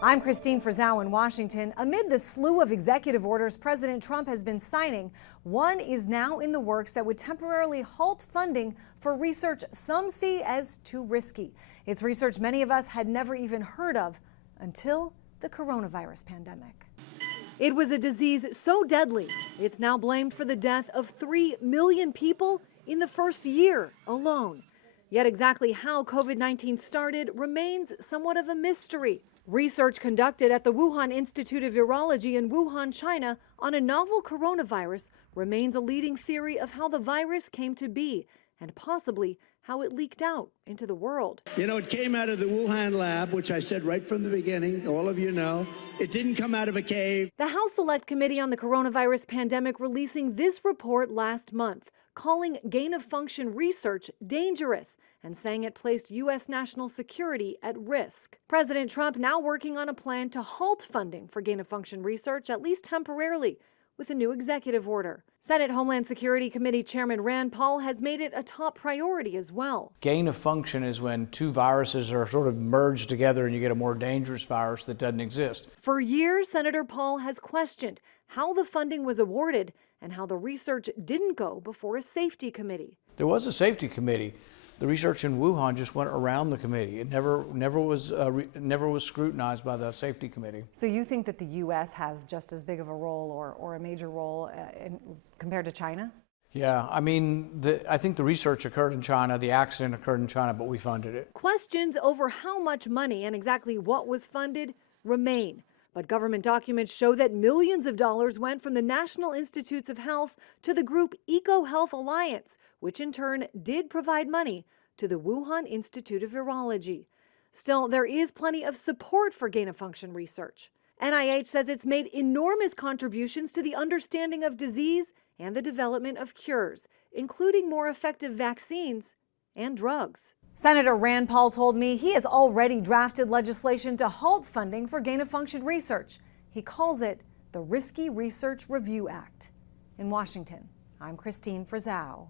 I'm Christine Frizzau in Washington. Amid the slew of executive orders President Trump has been signing, one is now in the works that would temporarily halt funding for research some see as too risky. It's research many of us had never even heard of until the coronavirus pandemic. It was a disease so deadly, it's now blamed for the death of 3 million people in the first year alone. Yet exactly how COVID-19 started remains somewhat of a mystery. Research conducted at the Wuhan Institute of Virology in Wuhan, China, on a novel coronavirus remains a leading theory of how the virus came to be and possibly how it leaked out into the world. You know, it came out of the Wuhan lab, which I said right from the beginning, all of you know. It didn't come out of a cave. The House Select Committee on the Coronavirus Pandemic releasing this report last month, calling gain-of-function research dangerous and saying it placed U.S. national security at risk. President Trump now working on a plan to halt funding for gain-of-function research, at least temporarily, with a new executive order. Senate Homeland Security Committee Chairman Rand Paul has made it a top priority as well. Gain of function is when two viruses are sort of merged together and you get a more dangerous virus that doesn't exist. For years, Senator Paul has questioned how the funding was awarded and how the research didn't go before a safety committee. There was a safety committee. The research in Wuhan just went around the committee. It never was scrutinized by the safety committee. So you think that the U.S. has just as big of a role or a major role compared to China? Yeah, I mean, I think the research occurred in China, the accident occurred in China, but we funded it. Questions over how much money and exactly what was funded remain. But government documents show that millions of dollars went from the National Institutes of Health to the group EcoHealth Alliance, which in turn did provide money to the Wuhan Institute of Virology. Still, there is plenty of support for gain-of-function research. NIH says it's made enormous contributions to the understanding of disease and the development of cures, including more effective vaccines and drugs. Senator Rand Paul told me he has already drafted legislation to halt funding for gain-of-function research. He calls it the Risky Research Review Act. In Washington, I'm Christine Frizzau.